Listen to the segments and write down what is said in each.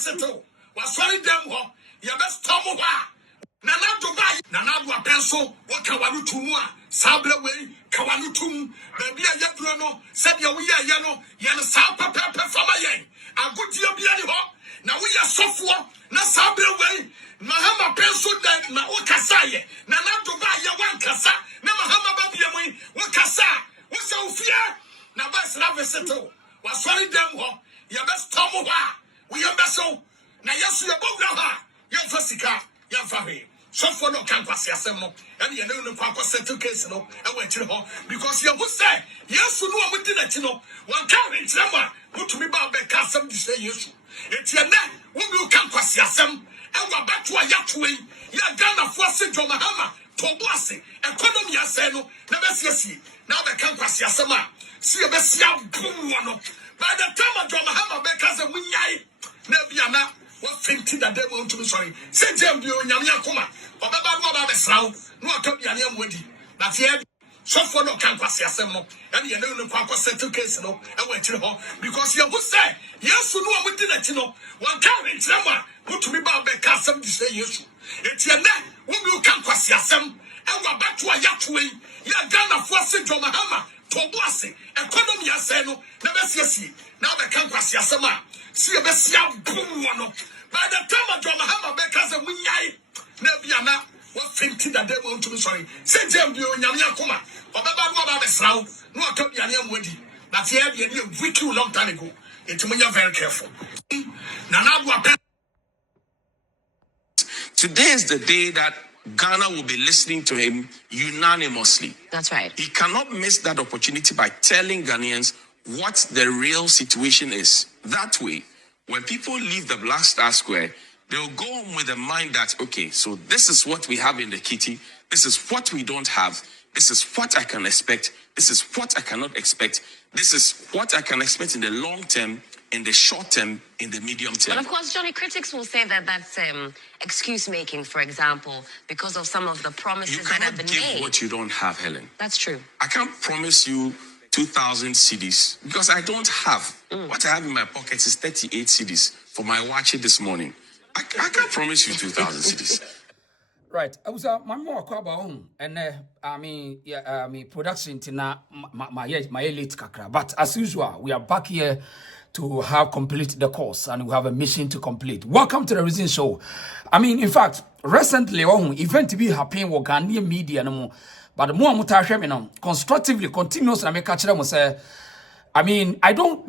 visit was sorry them your best Tomo. Nana Dubai, Nana Pencil, what Kawanutumua, Sable way, Kawanutum, Baby Yabrano, said Yawia Yano, Yana Sapa Pepper from a yang. A good deal be now we are software, na Sable way, Mahama Pencil, na Okasaye, Nana Dubai, Yawan Kasa, na Mahama Babi, what Kasa, what's so fear? Now, best love is settled. Was sorry them your best Tomo, we are vessel. Now, yes, you are both your Fasica, your Fabi. So for no campus, yes, and you know the Papa settle case, no, I went to her because you would say, yes, you know, we did it, you know, one carrying someone who to me about the castle to say yes. It's your neck, when you campus, yes, and we're back to a yacht way. You're gonna force it to Mahama, Tobasi, economy, I say, no, never see. Now the campus, yes, see a best young boom. By the time I draw Mahama, because of me, Neviana. What thinking that they want to be sorry? Say them you Yamia Kuma, or Baba Slow, no Tobianian Woody. But yet, so for no campus, Yasemo, and you know the Papa settle case, no, I went to her because you would say, yes, you know, we did it, you know, one carrying someone who to be about the castle to say yes. It's your neck, when you campus, Yasem, and we're back to a yacht way. You're gonna force it to Mahama, Tobasi, economy, I say no, never see. Now the campus, Yasema, see a best young boom. By the time I draw Mahama because of Winyai, Neviana, what thinking that they want to be sorry? Say them you Yamia Kuma, or Baba Slow, no Tobianian Woody. But here, you wiki long time ago. It's when you're very careful. Today is the day that Ghana will be listening to him unanimously. That's right. He cannot miss that opportunity by telling Ghanaians what the real situation is. That way, when people leave the Black Star Square, they'll go home with the mind that, okay, so this is what we have in the kitty. This is what we don't have. This is what I can expect. This is what I cannot expect. This is what I can expect in the long term, in the short term, in the medium term. But of course, Johnny, critics will say that that's excuse making, for example, because of some of the promises that have been made. You cannot give what you don't have, Helen. That's true. I can't promise you 2,000 CDs because I don't have. What I have in my pockets is 38 CDs for my watch it this morning. I can't promise you 2,000 CDs. Right. I was my more about and I mean production tina my late kakra. But as usual, we are back here to have complete the course and we have a mission to complete. Welcome to the Reason Show. I mean, in fact, recently event to be happening with Ghanaian media no more. But the more constructively, continuously, I make catch them say, I mean, I don't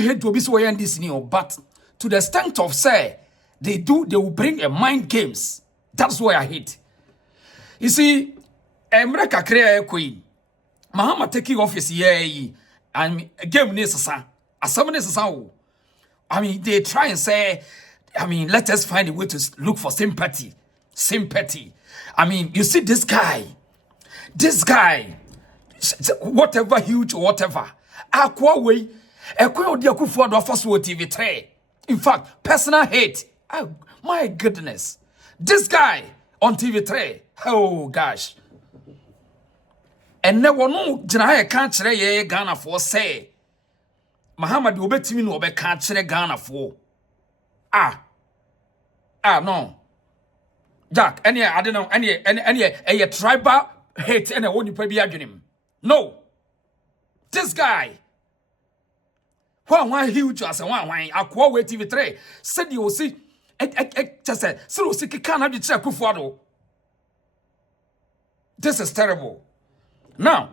hate to be so in this new, but to the extent of say, they will bring a mind games. That's why I hate. You see, America create a queen. Mahama taking office here, and game necessary. As some necessary. I mean, they try and say, I mean, let us find a way to look for sympathy. Sympathy. I mean, you see this guy, whatever huge or whatever, aqua way, aqua diaku for the first TV3. In fact, personal hate. Oh, my goodness. This guy on TV3. Oh gosh. And never no Janaya can't say Ghana for say. Mahama do betimi no be can't say Ghana for. No. Jack, I don't know, any tribal hate and I won't be arguing. No. This guy. Why huge as a one aqua way TV3 said you will see just said so can't have the check for. This is terrible. Now,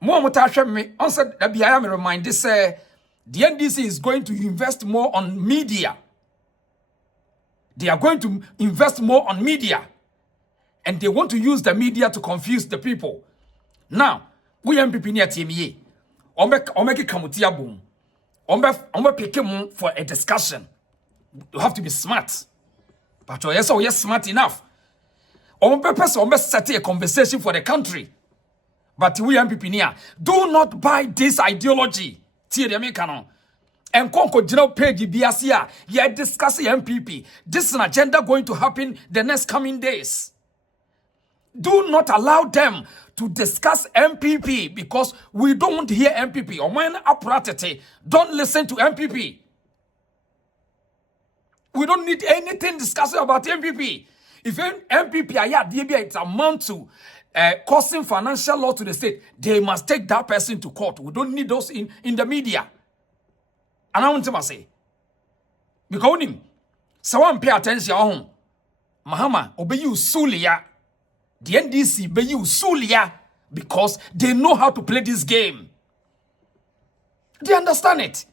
more mutasha me answered that I am remind this the NDC is going to invest more on media. They are going to invest more on media. And they want to use the media to confuse the people. Now, we MPP near TME. Omeke kamutia boom. Ombe pick him for a discussion. You have to be smart. But yes, smart enough. Ombe set a conversation for the country. But we MPP near do not buy this ideology. Tie the American. And Conco General Page Biasia, yeah, discussing MPP. This is an agenda going to happen the next coming days. Do not allow them to discuss MPP because we don't want to hear MPP. Or when apparatus, don't listen to MPP. We don't need anything discussing about MPP. If MPP it's amount to causing financial loss to the state, they must take that person to court. We don't need those in the media. And I want to say, because someone pay attention home. Mahama, obey you Sulia. The NDC obey you Sulia because they know how to play this game. They understand it.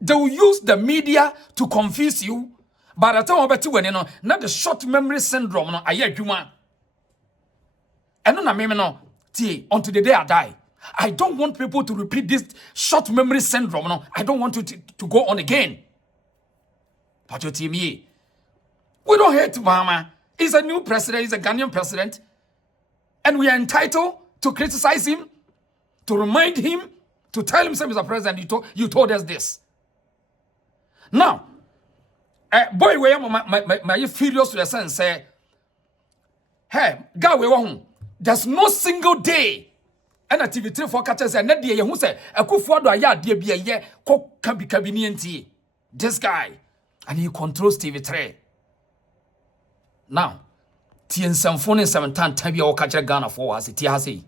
They will use the media to confuse you. But I tell you when not the short memory syndrome. No, I hear you man. And no, no, until the day I die. I don't want people to repeat this short memory syndrome. No, I don't want it to go on again. But your team, we don't hate Mahama. He's a new president. He's a Ghanaian president, and we are entitled to criticize him, to remind him, to tell him, Mr. President, you told us this. Now, boy, where my furious to the sense say, hey, guy, we want. There's no single day. And a TV3 for catchers and that day who say a coup for the yard dear be a year cook can be cabinianti. This guy and he controls TV3. Now, Tien Samphone 7 times Tabia or catch a Ghana for us. It has he.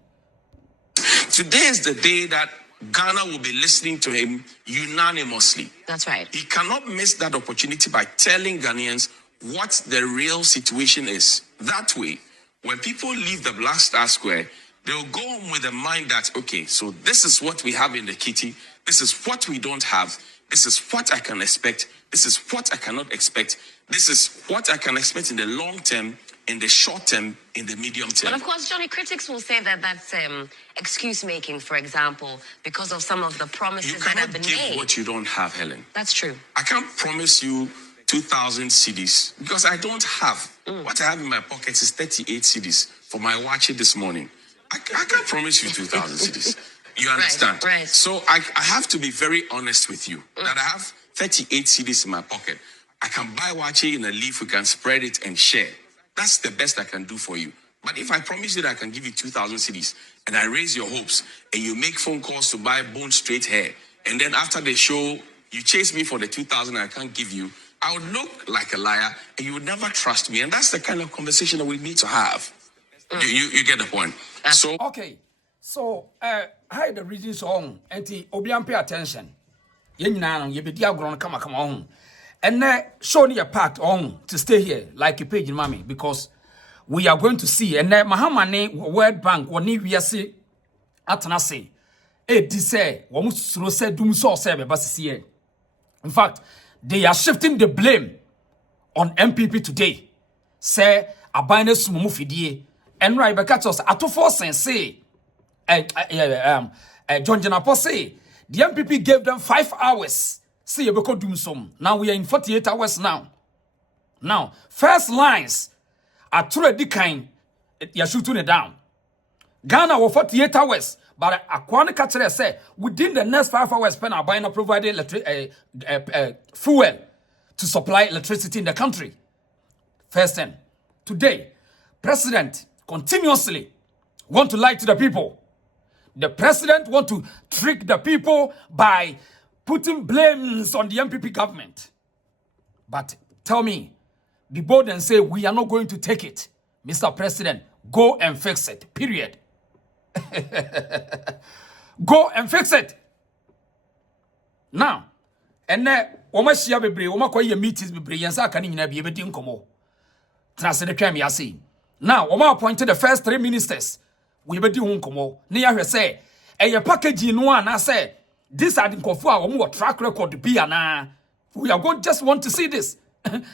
Today is the day that Ghana will be listening to him unanimously. That's right. He cannot miss that opportunity by telling Ghanaians what the real situation is. That way, when people leave the Black Star Square, they'll go home with the mind that, okay, so this is what we have in the kitty. This is what we don't have. This is what I can expect. This is what I cannot expect. This is what I can expect in the long term, in the short term, in the medium term. But of course, Johnny, critics will say that that's excuse making, for example, because of some of the promises that have been made. You cannot give what you don't have, Helen. That's true. I can't promise you 2,000 CDs because I don't have. What I have in my pockets is 38 CDs for my watch this morning. I can't promise you 2,000 CDs. You understand? Right. So I have to be very honest with you that I have 38 CDs in my pocket. I can buy wachi in a leaf, we can spread it and share. That's the best I can do for you. But if I promise you that I can give you 2,000 CDs and I raise your hopes and you make phone calls to buy bone straight hair, and then after the show, you chase me for the 2,000 I can't give you, I would look like a liar and you would never trust me. And that's the kind of conversation that we need to have. You get the point. So okay. So hide the reasons on anti obian pay attention. Yenina you be diagram come on. And show me a part on to stay here like a page in mommy because we are going to see and Mahama ne World Bank woni wiase atana say e di say wo musuro say dum so say be basisi. In fact, they are shifting the blame on MPP today. Say abane sumu fidie and right because us atofo say John Jenapo say the MPP gave them 5 hours. See you because doom some. Now we are in 48 hours now. Now, first lines are through the kind you're shooting it down. Ghana will 48 hours, but Akwana Kachere say within the next 5 hours, pen are buying providing fuel to supply electricity in the country. First thing, today, President continuously want to lie to the people. The president want to trick the people by putting blames on the MPP government. But tell me, be bold and say, we are not going to take it. Mr. President, go and fix it. Period. Go and fix it. Now, and woma shia bebre, woma kwa ye meetings bebre, yansa kani nyina bi ebedi nkomo. Trase de twam yase. Now, woma appointed the first 3 ministers. We ebedi hu nkomo. Ne ya hwe say, eye package no an say, this are the nkofo a omo track record be ana. We are going just want to see this.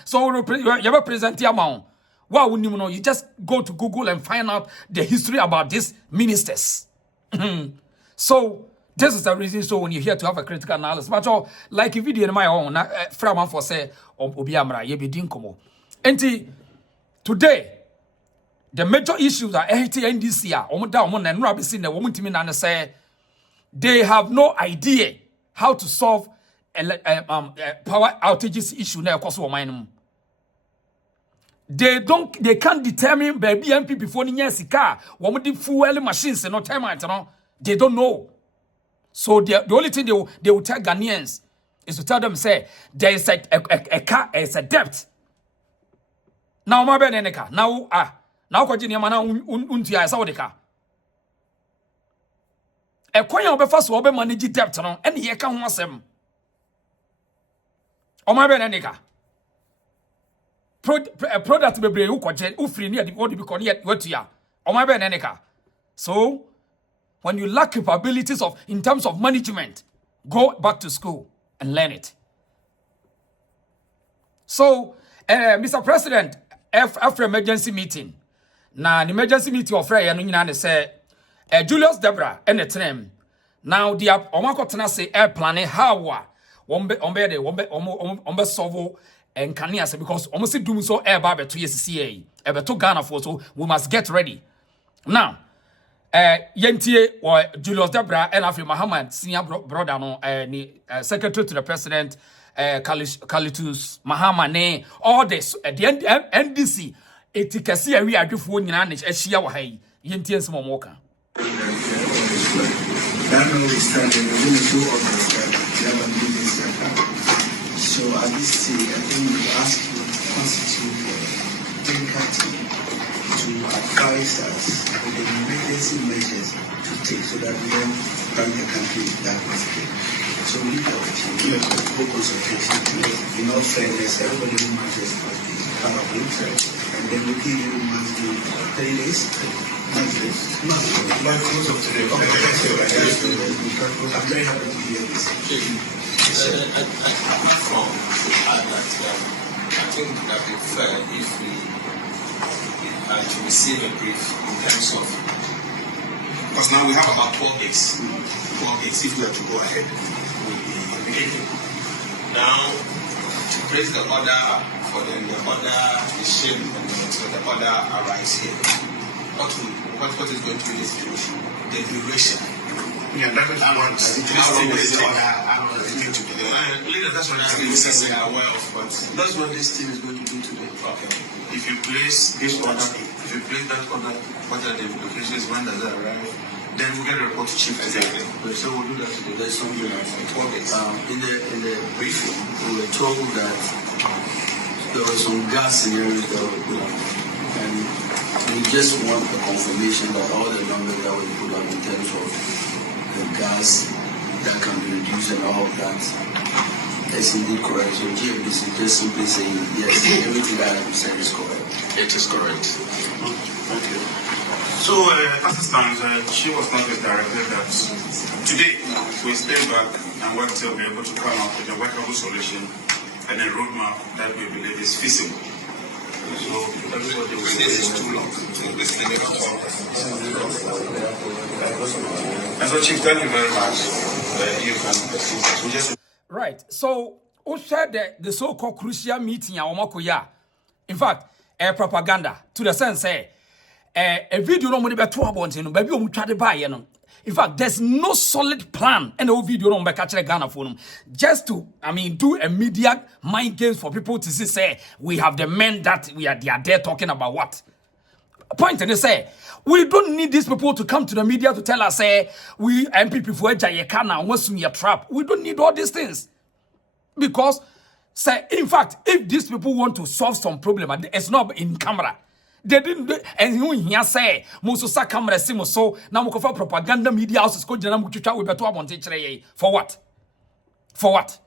So you ever present your amount. Wow, you just go to Google and find out the history about these ministers. So this is the reason. So when you're here to have a critical analysis, but like a video in my own, from for say obiamra ye be dinkomo. And today, the major issues are NDC are omo and Rabbi seen the woman to me and say they have no idea how to solve power outages issue now because of mine. They can't determine baby MP before the sika. Woman the fuel machines and no time, they don't know. So the only thing they will tell Ghanaians is to tell them, say, there is a debt. Now, my beneneka. Now, continue, man, untia, I saw the car. A coin of a first will manage debt, and here come one seven. Oh, my beneneka. Product be brave, who free near the body because yet what you are. Oh, my beneneka. So, when you lack capabilities in terms of management, go back to school and learn it. So, Mr. President, after emergency meeting, now the emergency meeting of Freya and say, Julius Debra and the team. Now the Omakotana say air planning how Ombe Sovo and Kanias because almost doing so air barber 2 years CA, ever to Ghana for so we must get ready. Now, Yentie or Julius Debra and after Mahama senior brother no secretary to the president Kalitus Mahama ne all this at the NDC etikasi we are do for nyina ne ehia wa hai Yentie nsemo moka. That notwithstanding, we're going to do all this so at this stage, I think we ask you to constitute a technical team to advise us on the emergency measures to take so that we don't run the country that way. So we need a full consultation. In all fairness, everybody who matters must be part of interest. And then we give you monthly 3 days. Like close of today. Okay, I'm very happy to hear this. Apart from that, I think it would have been fair if we had to receive a brief in terms of, because now we have about 12 days. 12 days if we are to go ahead with the meeting. Now, to place the order for the order is shipped and the order arrives here. What is going to be the situation? The duration. Yeah, that is how long is the order? That's what we are aware of, but that's what this team is going to do today. Okay. If you place this order, if you place that order, what are the implications? When does it arrive? Then we get a report to chief. Exactly. So we'll do that today. There's something else. In the briefing, we were told that there were some gas scenarios that were put up, and we just want a confirmation that all the numbers that were put up in terms of the gas that can be reduced and all of that is indeed correct. So GFDC is just simply saying yes, everything that I said is correct. it is correct. Thank you. So, as it stands, she was not directed that today we stay back and work till we're able to come up with a workable solution and a roadmap that we believe is feasible. So, everybody will say This is too long. And so, Chief, thank you very much. You can just. Right. So, who shared the so-called crucial meeting at in fact, propaganda to the sense a video no money be to about no baby o twade ba ye no. In fact, there's no solid plan and no video no be catch Ghana for them just to do a media mind games for people to see say we have the men that they are there talking about what. Point and they say we don't need these people to come to the media to tell us say we MPP for Jayekana wants me a trap. We don't need all these things. Because say in fact if these people want to solve some problem it's not in camera. They didn't do, and who here say most sa camera simo so now mo for propaganda media houses ko jina mo twitwa we beto abonte kire for what? For what?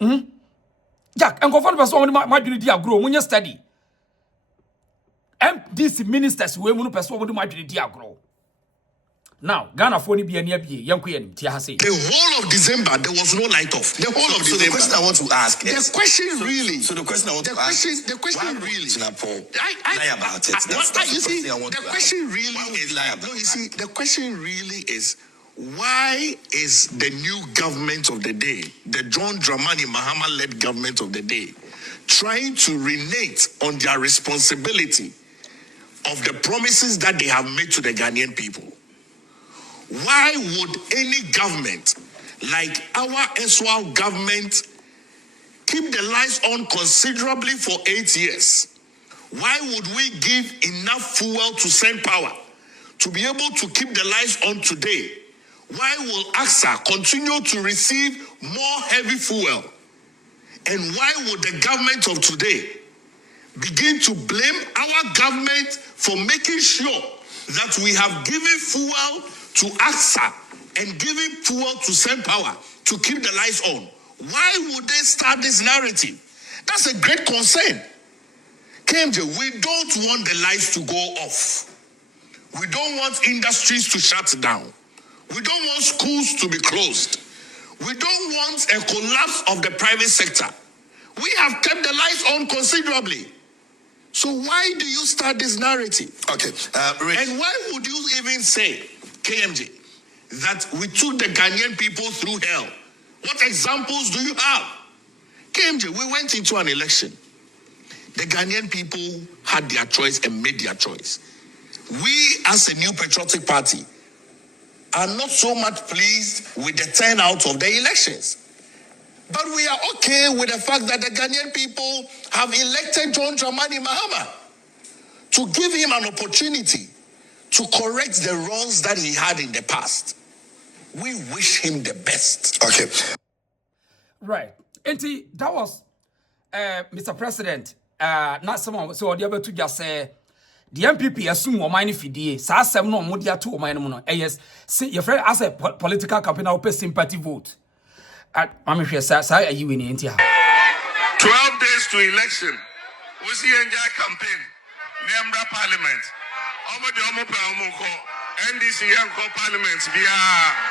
Jack and go for the person my di agro munya study. MDC ministers we mu no person mo my di agro. Now, Ghana for ni be near be yanku yanim ti ha say. The whole of December there was no light off. The whole of December. So the question I want to ask is the question really. So the question I want to ask. The question really. Lie about it. That's the question I want to ask. The question really is lie about. No, you see, the question really is why is the new government of the day, the John Dramani Mahama led government of the day, trying to renege on their responsibility of the promises that they have made to the Ghanaian people? Why would any government like our SWAL government keep the lights on considerably for 8 years? Why would we give enough fuel to send power to be able to keep the lights on today Why will AXA continue to receive more heavy fuel? And why would the government of today begin to blame our government for making sure that we have given fuel to AXA and giving fuel to Send Power to keep the lights on? Why would they start this narrative? That's a great concern. KMJ, we don't want the lights to go off. We don't want industries to shut down. We don't want schools to be closed. We don't want a collapse of the private sector. We have kept the lights on considerably. So why do you start this narrative? Okay, and why would you even say, KMJ, that we took the Ghanaian people through hell? What examples do you have? KMJ, we went into an election. The Ghanaian people had their choice and made their choice. We, as a new patriotic party, are not so much pleased with the turnout of the elections. But we are okay with the fact that the Ghanaian people have elected John Dramani Mahama to give him an opportunity to correct the wrongs that he had in the past. We wish him the best. Okay. Right. And that was Mr. President. Not someone so the able to just say the MPP assume or mine fidie. Sa sem no modia to o mine no. Yes, see your friend as a political campaign or pay sympathy vote. I'm sure say you in India. 12 days to election. We see enjoy campaign. Member parliament. Over the NDC and parliament via